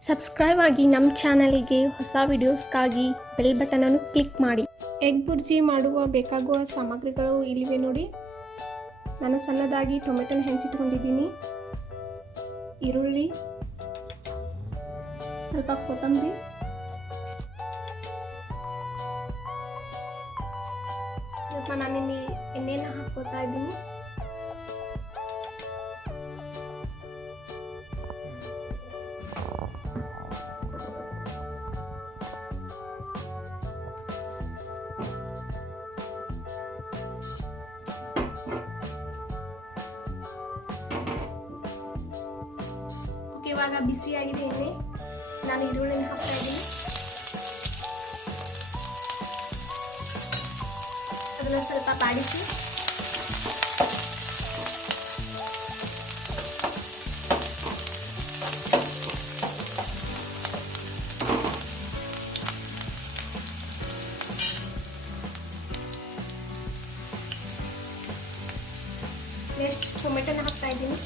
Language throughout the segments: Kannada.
ಸಬ್ಸ್ಕ್ರೈಬ್ ಆಗಿ ನಮ್ಮ ಚಾನಲಿಗೆ ಹೊಸ ವಿಡಿಯೋಸ್ಗಾಗಿ ಬೆಲ್ ಬಟನನ್ನು ಕ್ಲಿಕ್ ಮಾಡಿ. ಎಗ್ ಬುರ್ಜಿ ಮಾಡುವ ಬೇಕಾಗುವ ಸಾಮಗ್ರಿಗಳು ಇಲ್ಲಿವೆ ನೋಡಿ. ನಾನು ಸಣ್ಣದಾಗಿ ಟೊಮೆಟೊನ ಹೆಚ್ಚಿಟ್ಕೊಂಡಿದ್ದೀನಿ, ಈರುಳ್ಳಿ, ಸ್ವಲ್ಪ ಕೊತ್ತಂಬರಿ, ಸ್ವಲ್ಪ ನಾನಿಲ್ಲಿ ಎಣ್ಣೆನ ಹಾಕ್ಕೋತಾ ಇದ್ದೀನಿ. ಇವಾಗ ಬಿಸಿಯಾಗಿದೆ ಎಣ್ಣೆ, ನಾನು ಈರುಳ್ಳಿನ ಹಾಕ್ತಾ ಇದ್ದೀನಿ. ಅದನ್ನು ಸ್ವಲ್ಪ ಬಾಡಿಸಿ ನೆಕ್ಸ್ಟ್ ಟೊಮೆಟೊನ ಹಾಕ್ತಾ ಇದ್ದೀನಿ.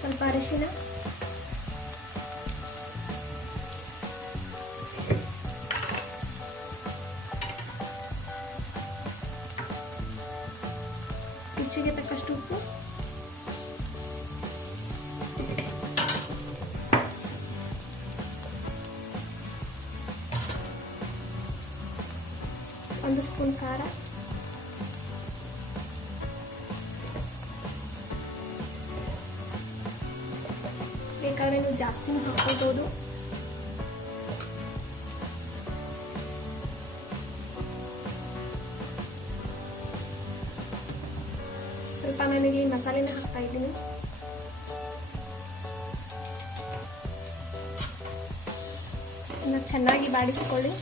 ಸ್ವಲ್ಪ ಅರಿಶಿನ, ರುಚಿಗೆ ತಕ್ಕಷ್ಟು ಉಪ್ಪು, ಒಂದು ಸ್ಪೂನ್ ಖಾರ, ಬೇಕಾದ್ರೆ ನೀವು ಜಾಸ್ತಿ ಹಾಕೋಬಹುದು. ಸ್ವಲ್ಪ ನಾನಿಲ್ಲಿ ಮಸಾಲೆನ ಹಾಕ್ತಾ ಇದ್ದೀನಿ. ಇದನ್ನ ಚೆನ್ನಾಗಿ ಬಾಡಿಸಿಕೊಳ್ಳಿ.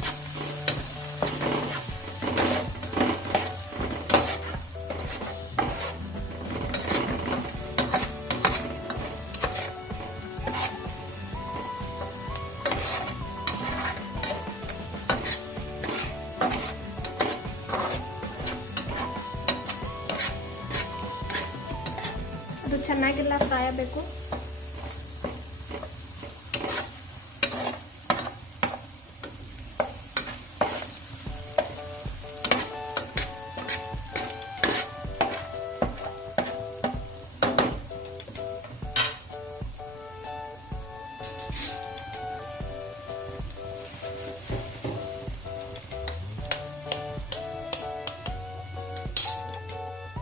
ಅದು ಚೆನ್ನಾಗೆಲ್ಲ ಫ್ರೈ ಆಗಬೇಕು.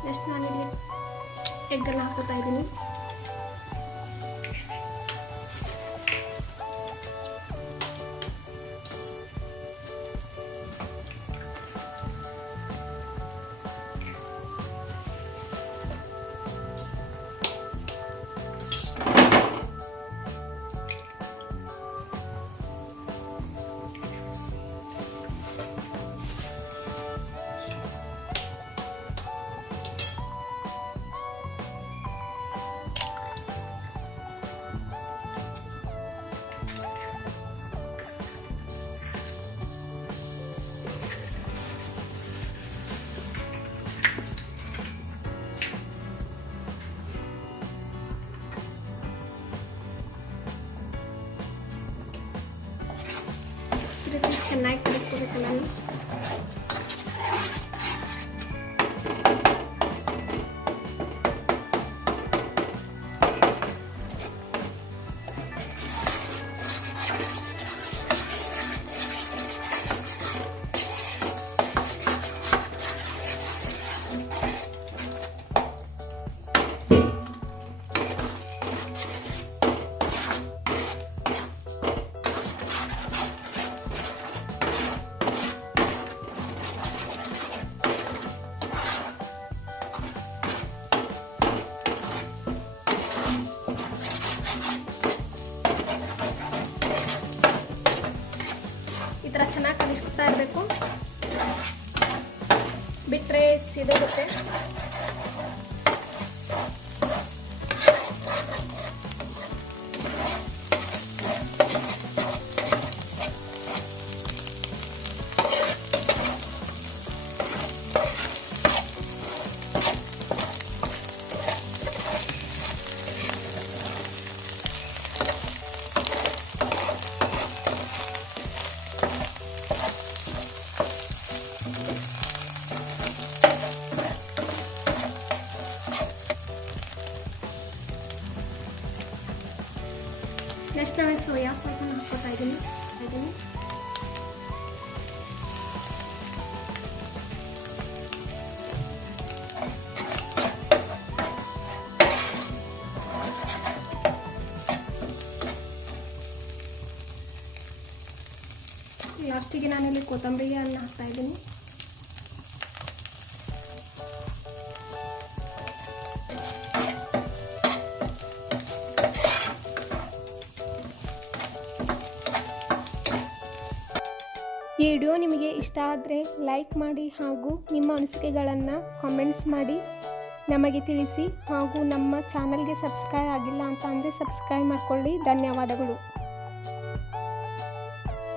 ನೆಕ್ಸ್ಟ್ ನಾನಿಲ್ಲಿ ಎಗ್ಗನ್ನು ಹಾಕೋತಾ ಇದ್ದೀನಿ. ಚೆನ್ನಾಗಿ ಕಲಿಸ್ಕೋಬೇಕು ನಾನು. ಥರ ಚೆನ್ನಾಗಿ ಕಲಿಸ್ತಾ ಇರಬೇಕು, ಬಿಟ್ಟರೆ ಸಿದೋಗುತ್ತೆ. ನೆಕ್ಸ್ಟ್ ನಾನು ಸೋಯಾ ಸಾಸನ್ನು ಹಾಕ್ಕೊತಾ ಇದ್ದೀನಿ. ಲಾಸ್ಟಿಗೆ ನಾನಿಲ್ಲಿ ಕೊತ್ತಂಬರಿಯನ್ನು ಹಾಕ್ತಾ ಇದ್ದೀನಿ. ಈ ವಿಡಿಯೋ ನಿಮಗೆ ಇಷ್ಟ ಆದರೆ ಲೈಕ್ ಮಾಡಿ ಹಾಗೂ ನಿಮ್ಮ ಅನಿಸಿಕೆಗಳನ್ನು ಕಾಮೆಂಟ್ಸ್ ಮಾಡಿ ನಮಗೆ ತಿಳಿಸಿ. ಹಾಗೂ ನಮ್ಮ ಚಾನಲ್ಗೆ ಸಬ್ಸ್ಕ್ರೈಬ್ ಆಗಿಲ್ಲ ಅಂತ ಅಂದರೆ ಸಬ್ಸ್ಕ್ರೈಬ್ ಮಾಡಿಕೊಳ್ಳಿ. ಧನ್ಯವಾದಗಳು.